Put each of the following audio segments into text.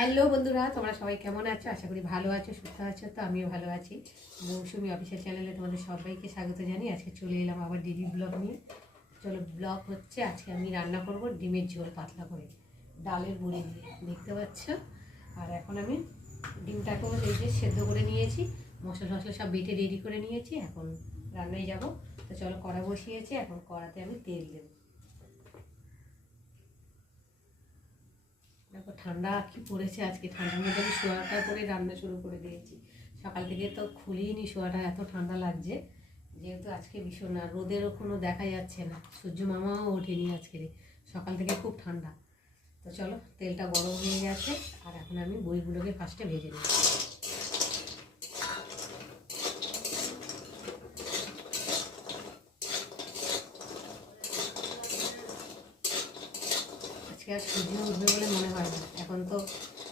Hello বন্ধুরা, তোমরা সবাই কেমন আছো? আশা করি ভালো আছো, সুস্থ আছো। তো আমিও ভালো আছি। মৌসুমি অফিসিয়াল চ্যানেলে তোমাদের সবাইকে স্বাগত জানিয়ে আজকে চলে এলাম আবার ডিডি ব্লগ নিয়ে। চলো, ব্লগ হচ্ছে আজকে আমি রান্না করব ডিমের ঝোল পাতলা করে ডালের বড়ি দিয়ে, দেখতে পাচ্ছ। আর এখন আমি ডিমটাকেও এই যে সেদ্ধ করে নিয়েছি, মশলা টশলা সব বেটে রেডি করে নিয়েছি। এখন রান্নায় যাব। তো চলো, কড়া বসিয়েছি, এখন কড়াতে আমি তেল দেবো। দেখো ঠান্ডা কি পড়েছে আজকে, ঠান্ডার মধ্যে আমি সোয়াটা পরে রান্না শুরু করে দিয়েছি। সকাল থেকে তো খুলিনি সোয়াটা, এত ঠান্ডা লাগছে। যেহেতু আজকে ভীষণ, আর রোদেরও কোনো দেখা যাচ্ছে না, সূর্য মামাও ওঠেনি আজকে, সকাল থেকে খুব ঠান্ডা। তো চলো, তেলটা গরম হয়ে গেছে, আর এখন আমি বইগুলোকে ফার্স্টে ভেজে নেব। আজকে আর সূর্য উঠবে বলে মনে হয় না, এখন তো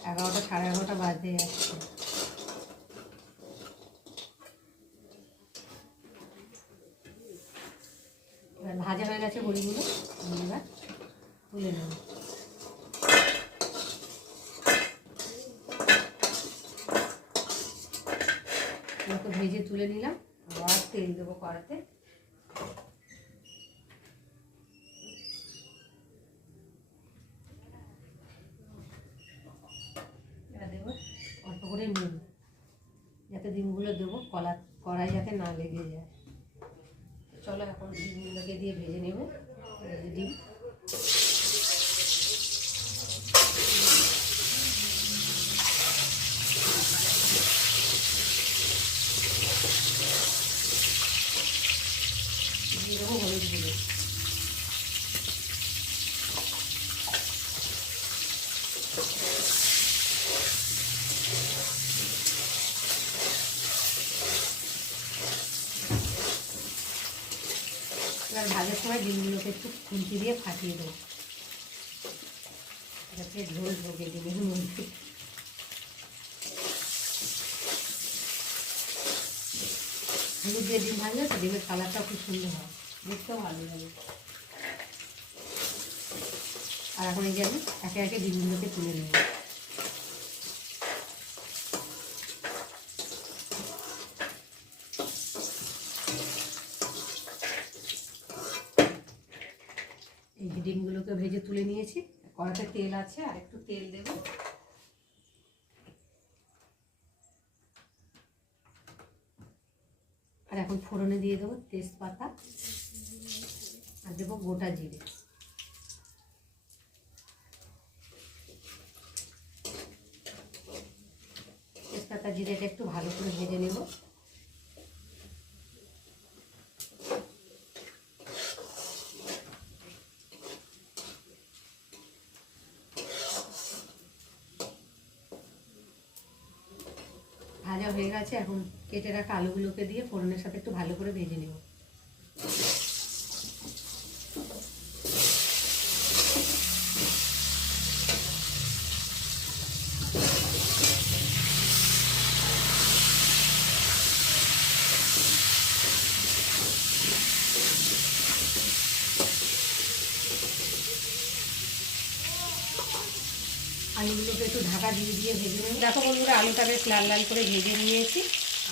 11টা সাড়ে 11টা বাজতে যাচ্ছে। এবার ভাজা হয়ে গেছে বড়িগুলো, এবার তুলে নেব। তো ভেজে তুলে নিলাম, আবার তেল দেবো কড়াতে। এবার দেবো অল্প করে নুন, যাতে ডিমগুলো দেবো কড়াই যাতে না লেগে যায়। চলো, এখন ডিমগুলোকে দিয়ে ভেজে নেব। ডিম দিয়ে দেবো হলুদ গুঁড়ো। এবার ভাজার সময় ডিমগুলোকে একটু খুন্তি দিয়ে ফাটিয়ে দেবো, যাতে ঝোল ঢোকে ডিমের মধ্যে। হলুদ দিয়ে ডিম ভাজলে তো ডিমের কালারটাও খুব সুন্দর হয়, দেখতেও ভালো লাগে। আর এখন এই যে আমি একে একে ডিমগুলোকে তুলে নেব। এই যে ডিমগুলোকে ভেজে তুলে নিয়েছি, কড়াতে তেল আছে, আর একটু তেল দেবো। আর এখন ফোড়নে দিয়ে দেবো তেজপাতা, আর দেবো গোটা জিরে। তেজপাতা জিরেটা একটু ভালো করে ভেজে নেব। ভাজা হয়ে গেছে, এখন কেটে রাখা আলুগুলোকে দিয়ে ফোড়নের সাথে একটু ভালো করে ভেজে নেব। আলুগুলোকে একটু ঢাকা দিয়ে দিয়ে ভেজে নেব। দেখো বন্ধুরা, আলুটা বেশ লাল লাল করে ভেজে নিয়েছি।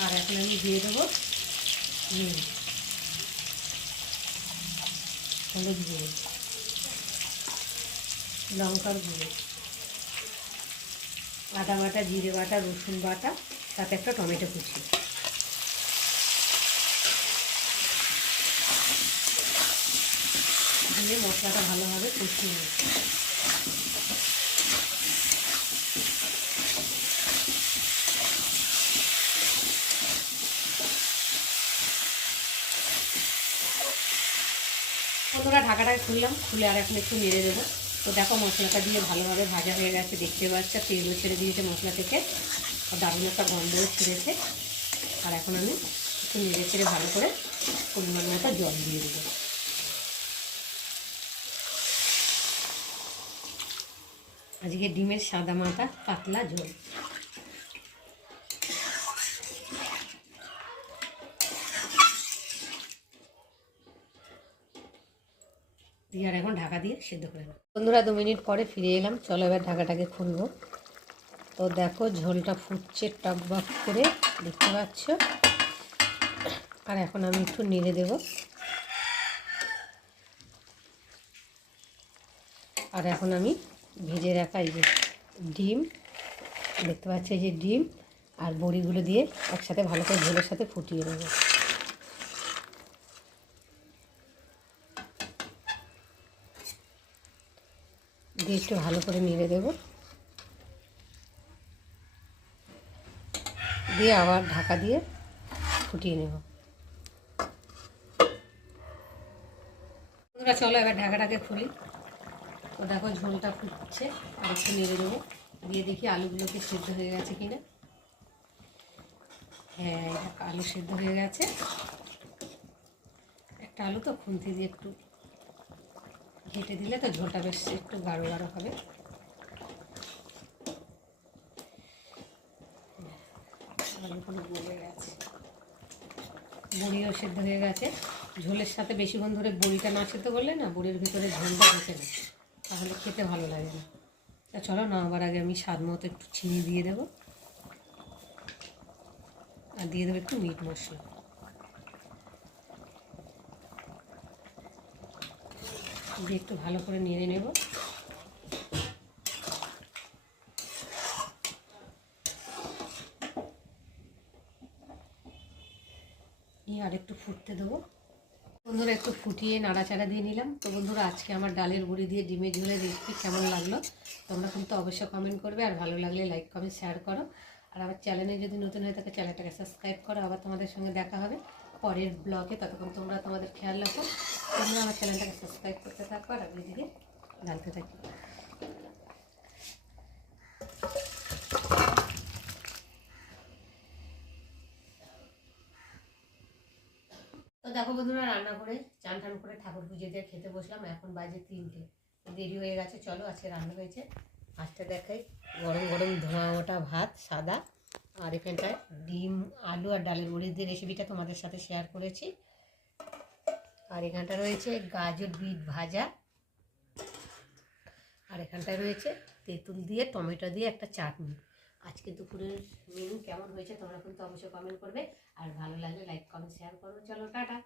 আর এখন আমি দিয়ে দেবো হলুদ গুঁড়ো, লঙ্কার গুঁড়ো, আদা বাটা, জিরে বাটা, রসুন বাটা, সাথে একটা টমেটো কুচি। দিয়ে মশলাটা ভালোভাবে কষিয়ে নেব। বন্ধুরা, ঢাকাটা খুললাম, খুলে আর এখন একটু নেড়ে দেবো। তো দেখো মশলাটা দিয়ে ভালোভাবে ভাজা হয়ে গেছে, দেখতে পাচ্ছি তেলও ছেড়ে দিয়েছে মশলা থেকে, আর দারুণ একটা গন্ধও ছেড়েছে। আর এখন আমি একটু নেড়ে ছেড়ে ভালো করে পরিমাণ মতো জল দিয়ে দেবো। আজকে ডিমের সাদা মাথা পাতলা ঝোল। দিয়ে আর এখন ঢাকা দিয়ে সেদ্ধ করে নেব। বন্ধুরা, 2 মিনিট পরে ফিরে এলাম। চলো এবার ঢাকাটাকে খুলবো। তো দেখো ঝোলটা ফুটছে টকবক করে, দেখতে পাচ্ছ। আর এখন আমি একটু নেড়ে দেব। আর এখন আমি ভেজে রাখা এই যে ডিম, দেখতে পাচ্ছি এই যে ডিম আর বড়িগুলো দিয়ে একসাথে ভালো করে ঝোলের সাথে ফুটিয়ে নেব। দিয়ে একটু ভালো করে নেড়ে দেব, দিয়ে আবার ঢাকা দিয়ে ফুটিয়ে নেব। বন্ধুরা চলো এবার ঢাকাটাকে খুলি। তো দেখো ঝোলটা ফুটছে, আর একটু নেড়ে দেবো, দিয়ে দেখি আলুগুলোকে সেদ্ধ হয়ে গেছে কিনা। হ্যাঁ, আলু সেদ্ধ হয়ে গেছে। একটা আলু তো খুন্তি দিয়ে একটু ঘেটে দিলে তো ঝোলটা বেশ একটু গাঢ় গাঢ় হবে। আলুগুলো গলে গেছে, বড়িও সেদ্ধ হয়ে গেছে। ঝোলের সাথে বেশিক্ষণ ধরে বড়িটা না সেদ্ধ করলে না বড়ির ভিতরে ঝোলটা ঢুকে না, তাহলে খেতে ভালো লাগে না। তা চলো নামাবার আগে আমি স্বাদ মতো একটু চিনি দিয়ে দেবো, আর দিয়ে দেবো একটু মিট মশলা। দিয়ে একটু ভালো করে নেড়ে নেব। নিয়ে আর একটু ফুটতে দেবো। বন্ধুরা একটু ফুটিয়ে নাড়াচাড়া দিয়ে নিলাম। তো বন্ধুরা আজকে আমার ডালের বড়ি দিয়ে ডিমের ঝোলের রেসিপি কেমন লাগলো তোমরা কিন্তু অবশ্যই কমেন্ট করবে, আর ভালো লাগলে লাইক কমেন্ট শেয়ার করো। আর আমার চ্যানেলে যদি নতুন হয়ে থাকে চ্যানেলটাকে সাবস্ক্রাইব করো। আবার তোমাদের সঙ্গে দেখা হবে পরের ব্লগে, ততক্ষণ তোমরা তোমাদের খেয়াল রাখো। তোমরা আমার চ্যানেলটাকে সাবস্ক্রাইব করতে থাকো আর আমি দিকে ঢালতে থাকি। তো দেখো বন্ধুরা রান্না করে চান টান করে ঠাকুর পুজো দিয়ে খেতে বসলাম। এখন বাজে 3টে, দেরি হয়ে গেছে। চলো আজকে রান্না হয়েছে, আজকে দেখাই গরম গরম ধোঁয়া ওঠা ভাত সাদা, আর এখানটায় ডিম আলু আর ডালের বড়ি দিয়ে রেসিপিটা তোমাদের সাথে শেয়ার করেছি। আর এখানটা রয়েছে গাজর বিট ভাজা, আর এখানটায় রয়েছে তেঁতুল দিয়ে টমেটো দিয়ে একটা চাটনি। আজকে দুপুরের মেনু কেমন হয়েছে তোমরা কিন্তু অবশ্যই কমেন্ট করবে, আর ভালো লাগলে লাইক কমেন্ট শেয়ার করো। চলো টাটা।